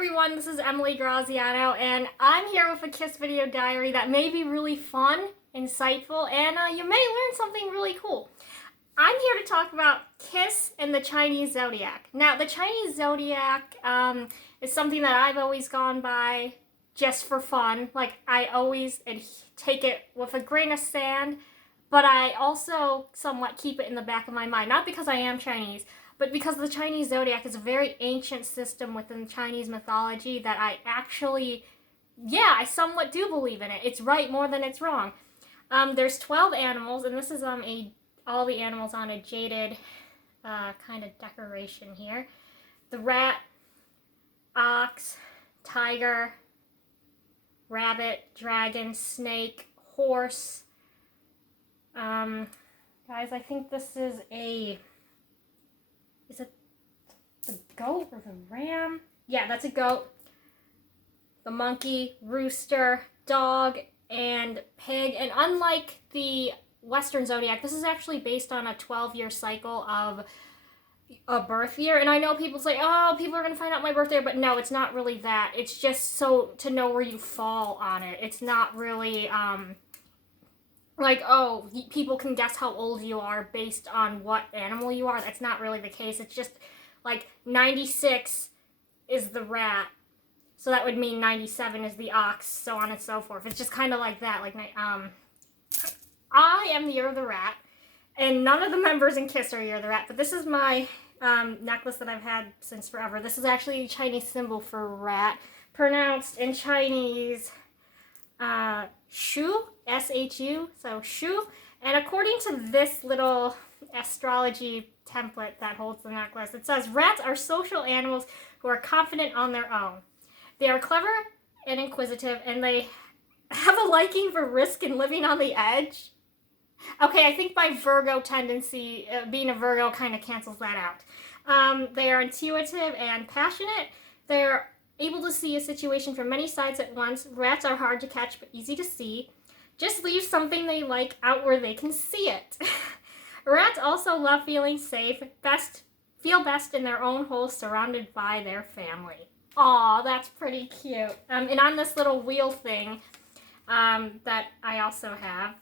everyone, this is Emily Graziano, and I'm here with a Kiss video diary that may be really fun, insightful, and you may learn something really cool. I'm here to talk about Kiss and the Chinese Zodiac. Now, the Chinese Zodiac is something that I've always gone by just for fun. Like, I always take it with a grain of sand, but I also somewhat keep it in the back of my mind. Not because I am Chinese, but because the Chinese Zodiac is a very ancient system within Chinese mythology that I actually, I somewhat do believe in it. It's right more than it's wrong. There's 12 animals, and this is all the animals on a jaded kind of decoration here. The rat, ox, tiger, rabbit, dragon, snake, horse. Guys, I think this is is it the goat or the ram? Yeah, that's a goat. The monkey, rooster, dog, and pig. And unlike the Western Zodiac, this is actually based on a 12-year cycle of a birth year. And I know people say, oh, people are going to find out my birthday, but no, it's not really that. It's just so to know where you fall on it. It's not really like, oh, people can guess how old you are based on what animal you are. That's not really the case. It's just like 96 is the rat, so that would mean 97 is the ox, so on and so forth. It's just kind of like that. Like, I am the year of the rat, and none of the members in Kiss are year of the rat, but this is my necklace that I've had since forever. This is actually a Chinese symbol for rat, pronounced in Chinese shu, S-H-U, so shu. And according to this little astrology template that holds the necklace, it says rats are social animals who are confident on their own. They are clever and inquisitive, and they have a liking for risk and living on the edge. Okay, I think my Virgo tendency, being a Virgo, kind of cancels that out. They are intuitive and passionate. They're able to see a situation from many sides at once. Rats are hard to catch but easy to see. Just leave something they like out where they can see it. Rats also love feeling safe, feel best in their own hole surrounded by their family. Aw, that's pretty cute. And on this little wheel thing that I also have,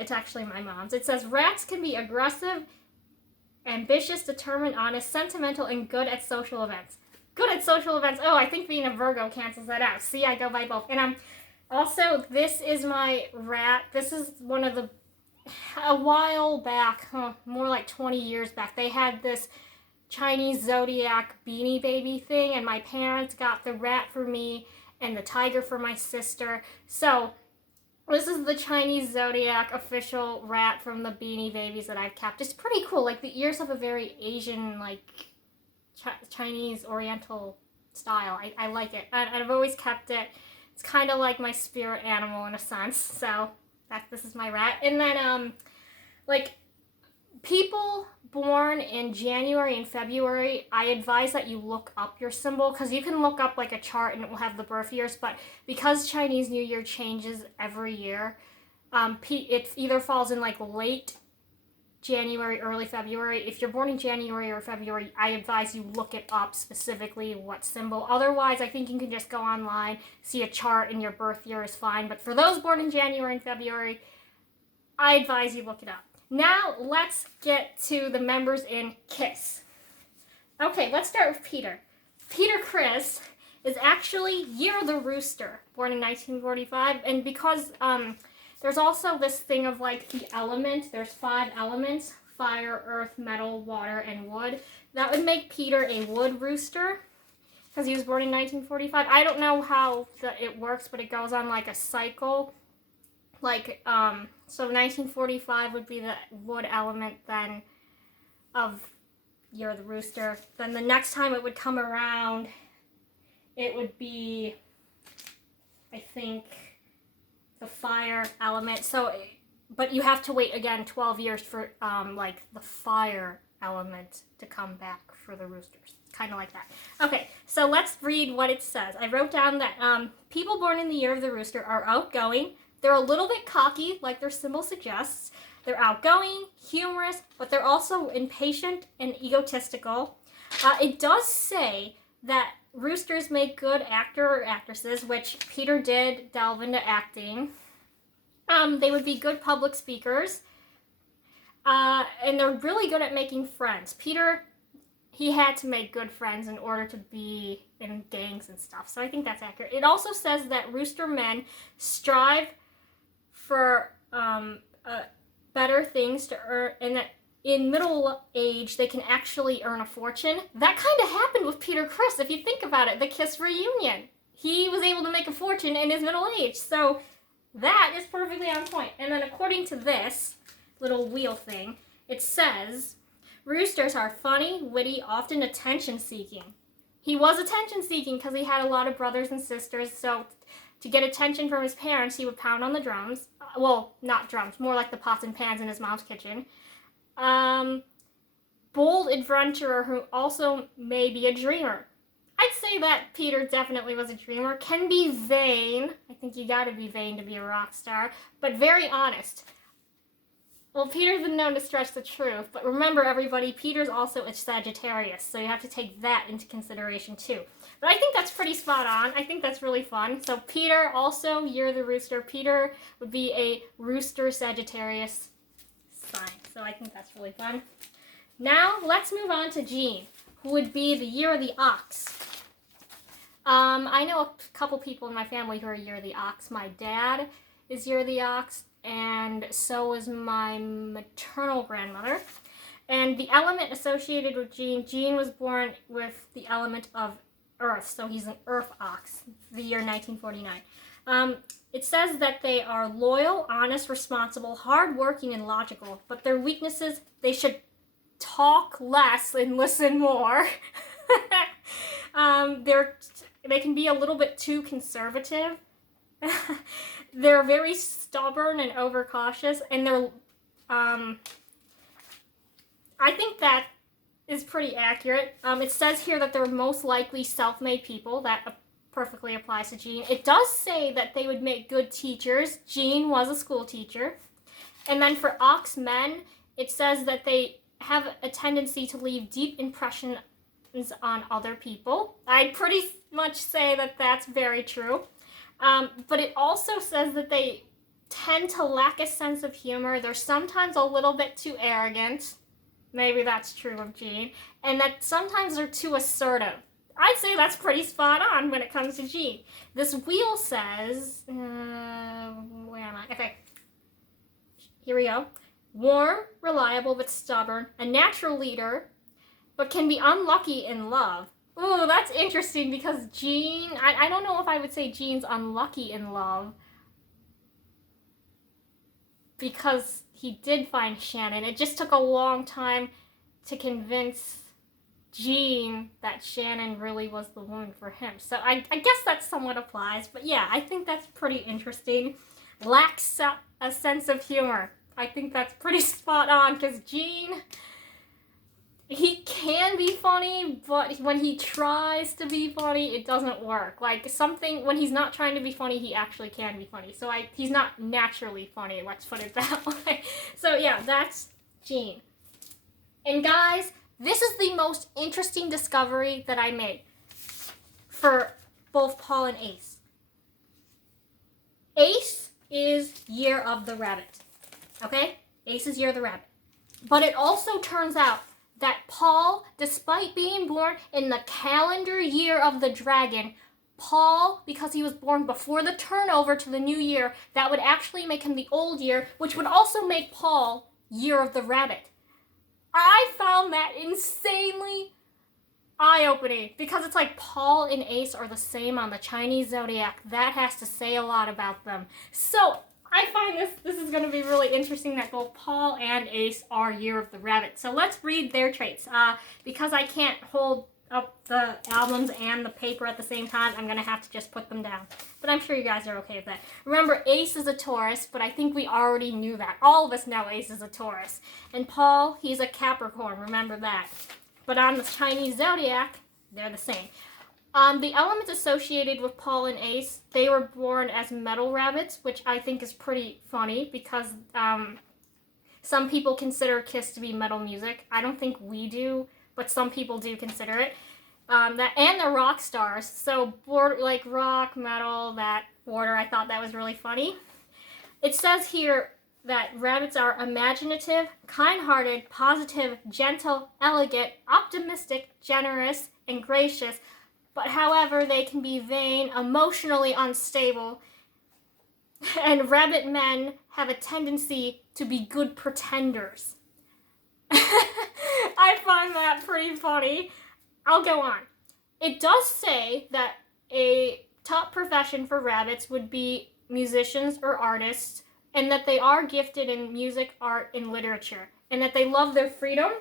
it's actually my mom's. It says, rats can be aggressive, ambitious, determined, honest, sentimental, and good at social events. Good at social events. Oh, I think being a Virgo cancels that out. See, I go by both. And also, this is my rat. This is one of the, a while back, more like 20 years back, they had this Chinese Zodiac Beanie Baby thing, and my parents got the rat for me and the tiger for my sister. So, this is the Chinese Zodiac official rat from the Beanie Babies that I've kept. It's pretty cool. Like, the ears have a very Asian, like, Chinese Oriental style. I like it. I've always kept it. It's kind of like my spirit animal in a sense. So this is my rat. And then like people born in January and February, I advise that you look up your symbol, because you can look up like a chart and it will have the birth years, but because Chinese New Year changes every year, it either falls in like late January, early February. If you're born in January or February, I advise you look it up specifically what symbol. Otherwise, I think you can just go online, see a chart, and your birth year is fine. But for those born in January and February, I advise you look it up. Now, let's get to the members in Kiss. Okay, let's start with Peter. Peter Criss is actually year of the rooster, born in 1945, and because there's also this thing of like the element. There's 5 elements: fire, earth, metal, water, and wood. That would make Peter a wood rooster because he was born in 1945. I don't know how it works, but it goes on like a cycle. Like, so 1945 would be the wood element then of year of the rooster. Then the next time it would come around, it would be, I think, the fire element. So, but you have to wait again 12 years for like the fire element to come back for the roosters. Kind of like that. Okay, so let's read what it says. I wrote down that people born in the year of the rooster are outgoing. They're a little bit cocky, like their symbol suggests. They're outgoing, humorous, but they're also impatient and egotistical. It does say that roosters make good actor or actresses, which Peter did delve into acting. They would be good public speakers. And they're really good at making friends. Peter, he had to make good friends in order to be in gangs and stuff. So I think that's accurate. It also says that rooster men strive for better things to earn, and that in middle age they can actually earn a fortune. That kind of happened with Peter Criss. If you think about it, the Kiss reunion. He was able to make a fortune in his middle age. So that is perfectly on point. And then according to this little wheel thing, it says, roosters are funny, witty, often attention-seeking. He was attention-seeking because he had a lot of brothers and sisters, so to get attention from his parents, he would pound on the drums. Well, not drums, more like the pots and pans in his mom's kitchen. Bold adventurer who also may be a dreamer. I'd say that Peter definitely was a dreamer. Can be vain. I think you gotta be vain to be a rock star, but very honest. Well, Peter's been known to stretch the truth, but remember, everybody, Peter's also a Sagittarius, so you have to take that into consideration, too. But I think that's pretty spot on. I think that's really fun. So Peter, also, you're the rooster. Peter would be a rooster Sagittarius sign, so I think that's really fun. Now, let's move on to Jean, who would be the year of the ox. I know a couple people in my family who are year of the ox. My dad is year of the ox, and so is my maternal grandmother. And the element associated with Jean was born with the element of earth, so he's an earth ox, the year 1949. It says that they are loyal, honest, responsible, hardworking, and logical, but their weaknesses, they should talk less and listen more. They can be a little bit too conservative. They're very stubborn and overcautious, and they're, I think that is pretty accurate. It says here that they're most likely self-made people. That perfectly applies to Jean. It does say that they would make good teachers. Jean was a school teacher. And then for ox men, it says that they have a tendency to leave deep impressions on other people. I'd pretty much say that that's very true. But it also says that they tend to lack a sense of humor. They're sometimes a little bit too arrogant. Maybe that's true of Jean. And that sometimes they're too assertive. I'd say that's pretty spot on when it comes to Jean. This wheel says, where am I? Okay, here we go. Warm, reliable, but stubborn, a natural leader, but can be unlucky in love. Ooh, that's interesting because Jean, I don't know if I would say Jean's unlucky in love, because he did find Shannon. It just took a long time to convince Jean that Shannon really was the woman for him. So I guess that somewhat applies, but yeah, I think that's pretty interesting. Lacks a sense of humor. I think that's pretty spot on because Jean, he can be funny, but when he tries to be funny, it doesn't work. Like something, when he's not trying to be funny, he actually can be funny. So he's not naturally funny, let's put it that way. So yeah, that's Jean. And guys, this is the most interesting discovery that I made for both Paul and Ace. Ace is year of the rabbit. Okay? Ace is year of the rabbit. But it also turns out that Paul, despite being born in the calendar year of the dragon, Paul, because he was born before the turnover to the new year, that would actually make him the old year, which would also make Paul year of the rabbit. I found that insanely eye-opening because it's like Paul and Ace are the same on the Chinese Zodiac. That has to say a lot about them. So I find this is going to be really interesting that both Paul and Ace are year of the rabbit. So let's read their traits. Because I can't hold up the albums and the paper at the same time, I'm going to have to just put them down. But I'm sure you guys are okay with that. Remember, Ace is a Taurus, but I think we already knew that. All of us know Ace is a Taurus. And Paul, he's a Capricorn. Remember that. But on the Chinese Zodiac, they're the same. The elements associated with Paul and Ace, they were born as metal rabbits, which I think is pretty funny because some people consider Kiss to be metal music. I don't think we do, but some people do consider it. and they're rock stars. So like rock, metal, that order. I thought that was really funny. It says here that rabbits are imaginative, kind-hearted, positive, gentle, elegant, optimistic, generous, and gracious. But however, they can be vain, emotionally unstable, and rabbit men have a tendency to be good pretenders. I find that pretty funny. I'll go on. It does say that a top profession for rabbits would be musicians or artists, and that they are gifted in music, art, and literature, and that they love their freedom.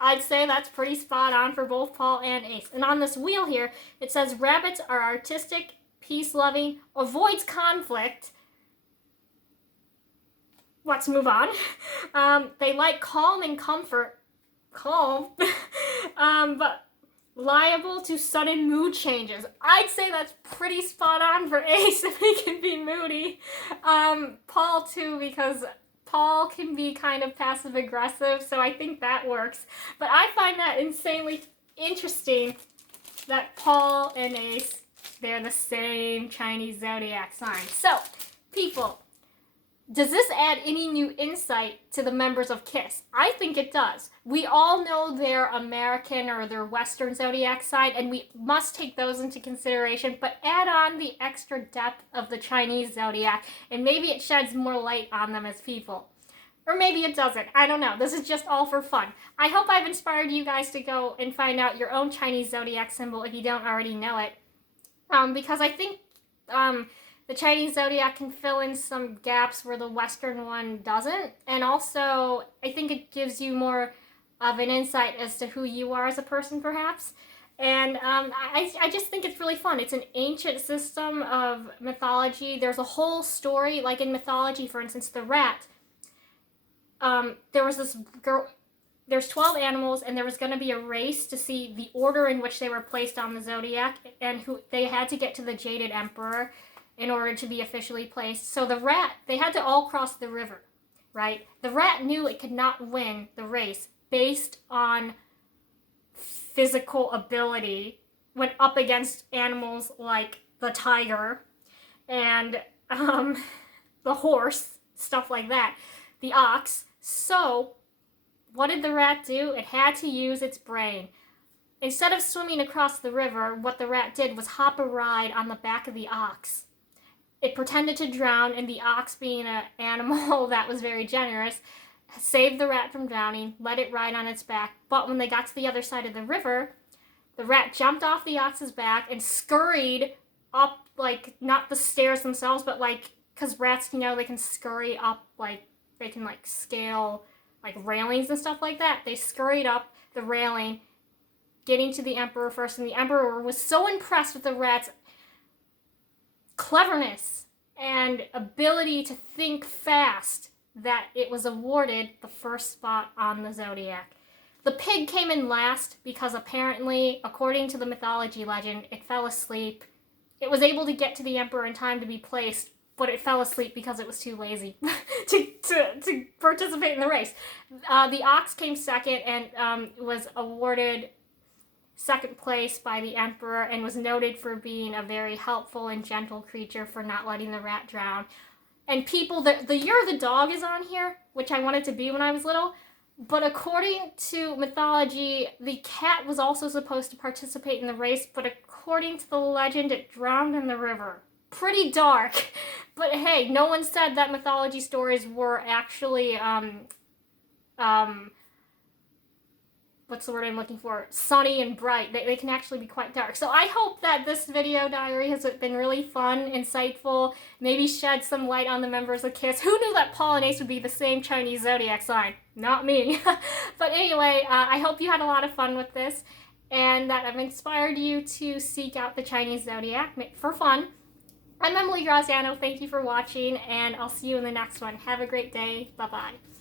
I'd say that's pretty spot on for both Paul and Ace. And on this wheel here, it says rabbits are artistic, peace-loving, avoids conflict. Let's move on. They like calm and comfort. Calm. But liable to sudden mood changes. I'd say that's pretty spot on for Ace if he can be moody. Paul too, because Paul can be kind of passive aggressive, so I think that works. But I find that insanely interesting that Paul and Ace, they're the same Chinese Zodiac sign. So, people, does this add any new insight to the members of KISS? I think it does. We all know their American or their Western zodiac sign, and we must take those into consideration, but add on the extra depth of the Chinese zodiac, and maybe it sheds more light on them as people. Or maybe it doesn't. I don't know. This is just all for fun. I hope I've inspired you guys to go and find out your own Chinese zodiac symbol if you don't already know it. Because I think the Chinese zodiac can fill in some gaps where the Western one doesn't. And also, I think it gives you more of an insight as to who you are as a person, perhaps. And I just think it's really fun. It's an ancient system of mythology. There's a whole story, like in mythology, for instance, the rat. There was this girl, there's 12 animals, and there was going to be a race to see the order in which they were placed on the zodiac, and who they had to get to the jaded emperor in order to be officially placed. So the rat, they had to all cross the river, right? The rat knew it could not win the race based on physical ability, went up against animals like the tiger and the horse, stuff like that, the ox. So what did the rat do? It had to use its brain. Instead of swimming across the river, what the rat did was hop a ride on the back of the ox. It pretended to drown, and the ox, being an animal that was very generous, saved the rat from drowning, let it ride on its back. But when they got to the other side of the river, the rat jumped off the ox's back and scurried up, like, not the stairs themselves, but, like, because rats, you know, they can scurry up, like, they can, like, scale, like, railings and stuff like that. They scurried up the railing, getting to the emperor first, and the emperor was so impressed with the rat's cleverness and ability to think fast that it was awarded the first spot on the zodiac. The pig came in last because apparently, according to the mythology legend, it fell asleep. It was able to get to the emperor in time to be placed, but it fell asleep because it was too lazy to participate in the race. The ox came second and was awarded second place by the emperor and was noted for being a very helpful and gentle creature for not letting the rat drown. And people, the year of the dog is on here, which I wanted to be when I was little, but according to mythology, the cat was also supposed to participate in the race, but according to the legend, it drowned in the river. Pretty dark. But hey, no one said that mythology stories were actually, what's the word I'm looking for? Sunny and bright. They can actually be quite dark. So I hope that this video diary has been really fun, insightful, maybe shed some light on the members of KISS. Who knew that Paul and Ace would be the same Chinese zodiac sign? Not me. But anyway, I hope you had a lot of fun with this and that I've inspired you to seek out the Chinese zodiac for fun. I'm Emily Graziano. Thank you for watching, and I'll see you in the next one. Have a great day. Bye-bye.